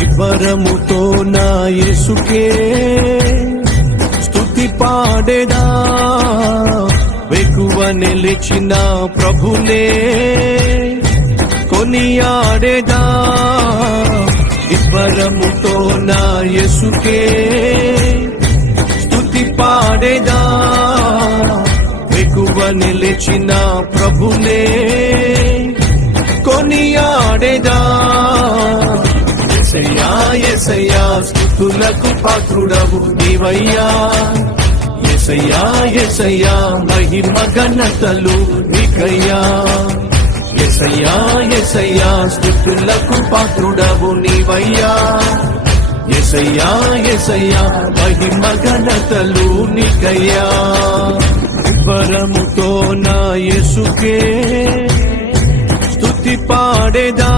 నిబ్బరముతో నా యేసుకే స్తుతి పాడేదా, వెకువ నిలిచిన ప్రభునే కొనియాడేదా. నిబ్బరముతో నా యేసుకే స్తుతి పాడేదా, వెకువ నిలిచిన ప్రభునే కొనియాడేదా. యేసయ్యా యేసయ్యా స్తుతులకు పాత్రుడవు నీవయ్యా. యేసయ్యా యేసయ్యా మహిమ ఘనతలు నీకయ్యా. యేసయ్యా యేసయ్యా స్తుతులకు పాత్రుడవు నీవయ్యా. యేసయ్యా యేసయ్యా మహిమ ఘనతలు నీకయ్యా. నిబ్బరముతో నా యేసుకే స్తుతి పాడేదా.